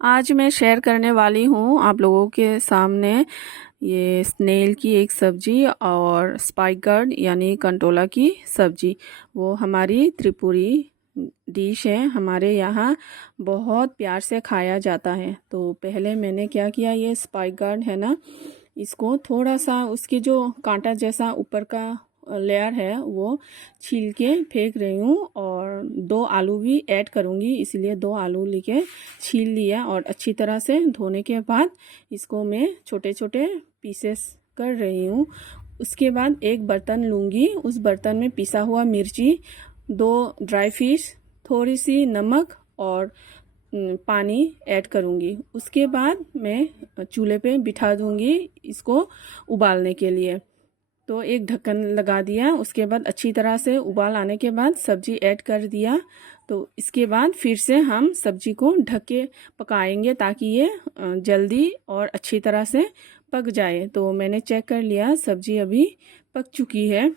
आज मैं शेयर करने वाली हूँ आप लोगों के सामने ये स्नेल की एक सब्जी और स्पाइक गार्ड यानी कंटोला की सब्जी। वो हमारी त्रिपुरी डिश है, हमारे यहाँ बहुत प्यार से खाया जाता है। तो पहले मैंने क्या किया, ये स्पाइक गार्ड है ना, इसको थोड़ा सा उसकी जो कांटा जैसा ऊपर का लेयर है वो छील के फेंक रही हूँ और 2 आलू भी ऐड करूँगी, इसलिए 2 आलू लेके छील लिया और अच्छी तरह से धोने के बाद इसको मैं छोटे छोटे पीसेस कर रही हूँ। उसके बाद एक बर्तन लूँगी, उस बर्तन में पिसा हुआ मिर्ची, 2 ड्राई फिश, थोड़ी सी नमक और पानी ऐड करूँगी। उसके बाद मैं चूल्हे पे बिठा दूँगी इसको उबालने के लिए। तो एक ढक्कन लगा दिया, उसके बाद अच्छी तरह से उबाल आने के बाद सब्जी ऐड कर दिया। तो इसके बाद फिर से हम सब्जी को ढक के पकाएंगे ताकि ये जल्दी और अच्छी तरह से पक जाए। तो मैंने चेक कर लिया, सब्जी अभी पक चुकी है।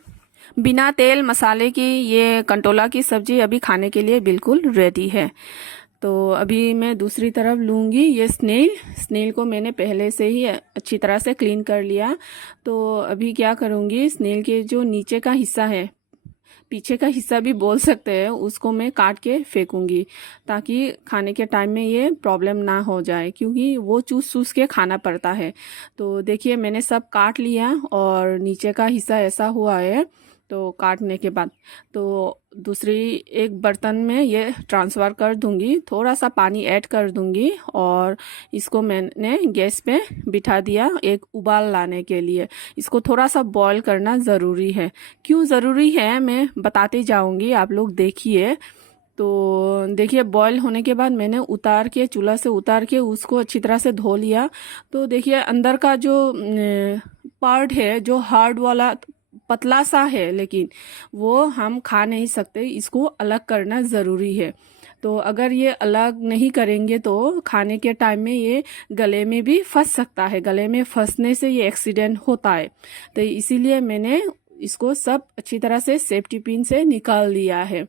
बिना तेल मसाले की ये कंटोला की सब्जी अभी खाने के लिए बिल्कुल रेडी है। तो अभी मैं दूसरी तरफ लूँगी ये स्नेल को मैंने पहले से ही अच्छी तरह से क्लीन कर लिया। तो अभी क्या करूँगी, स्नेल के जो नीचे का हिस्सा है, पीछे का हिस्सा भी बोल सकते हैं, उसको मैं काट के फेंकूंगी ताकि खाने के टाइम में ये प्रॉब्लम ना हो जाए, क्योंकि वो चूस चूस के खाना पड़ता है। तो देखिए मैंने सब काट लिया और नीचे का हिस्सा ऐसा हुआ है। तो काटने के बाद तो दूसरी एक बर्तन में ये ट्रांसफ़र कर दूंगी, थोड़ा सा पानी ऐड कर दूंगी और इसको मैंने गैस पे बिठा दिया एक उबाल लाने के लिए। इसको थोड़ा सा बॉईल करना ज़रूरी है। क्यों ज़रूरी है मैं बताती जाऊंगी, आप लोग देखिए। तो देखिए बॉईल होने के बाद मैंने उतार के, चूल्हा से उतार के उसको अच्छी तरह से धो लिया। तो देखिए अंदर का जो पार्ट है, जो हार्ड वाला पतला सा है, लेकिन वो हम खा नहीं सकते, इसको अलग करना ज़रूरी है। तो अगर ये अलग नहीं करेंगे तो खाने के टाइम में ये गले में भी फंस सकता है, गले में फंसने से ये एक्सीडेंट होता है। तो इसीलिए मैंने इसको सब अच्छी तरह से सेफ्टी पिन से निकाल दिया है।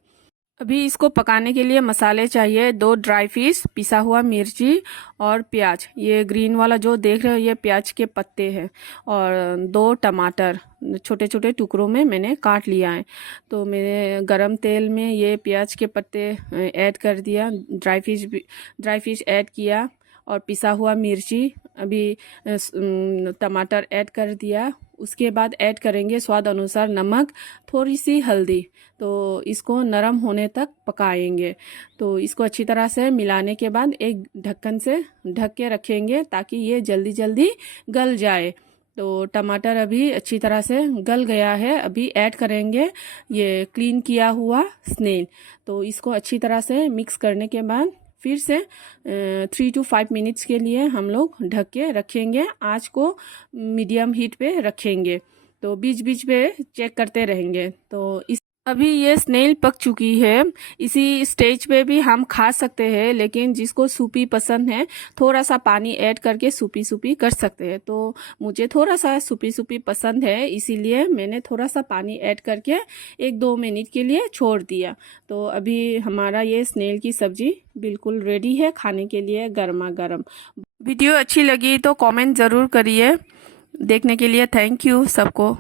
अभी इसको पकाने के लिए मसाले चाहिए, 2 ड्राई फिश, पिसा हुआ मिर्ची और प्याज। ये ग्रीन वाला जो देख रहे हो ये प्याज के पत्ते हैं, और 2 टमाटर छोटे छोटे टुकड़ों में मैंने काट लिया है। तो मैंने गरम तेल में ये प्याज के पत्ते ऐड कर दिया, ड्राई फिश ऐड किया और पिसा हुआ मिर्ची, अभी टमाटर ऐड कर दिया। उसके बाद ऐड करेंगे स्वाद अनुसार नमक, थोड़ी सी हल्दी। तो इसको नरम होने तक पकाएंगे। तो इसको अच्छी तरह से मिलाने के बाद एक ढक्कन से ढक के रखेंगे ताकि ये जल्दी जल्दी गल जाए। तो टमाटर अभी अच्छी तरह से गल गया है। अभी ऐड करेंगे ये क्लीन किया हुआ स्नेल। तो इसको अच्छी तरह से मिक्स करने के बाद फिर से 3 to 5 मिनट्स के लिए हम लोग ढक के रखेंगे। आँच को मीडियम हीट पे रखेंगे, तो बीच बीच पे चेक करते रहेंगे। तो इस अभी ये स्नेल पक चुकी है। इसी स्टेज पे भी हम खा सकते हैं, लेकिन जिसको सूपी पसंद है थोड़ा सा पानी ऐड करके सूपी सूपी कर सकते हैं। तो मुझे थोड़ा सा सूपी सूपी पसंद है, इसीलिए मैंने थोड़ा सा पानी ऐड करके 1-2 मिनट के लिए छोड़ दिया। तो अभी हमारा ये स्नेल की सब्जी बिल्कुल रेडी है खाने के लिए गर्मा गर्म। वीडियो अच्छी लगी तो कमेंट ज़रूर करिए। देखने के लिए थैंक यू सबको।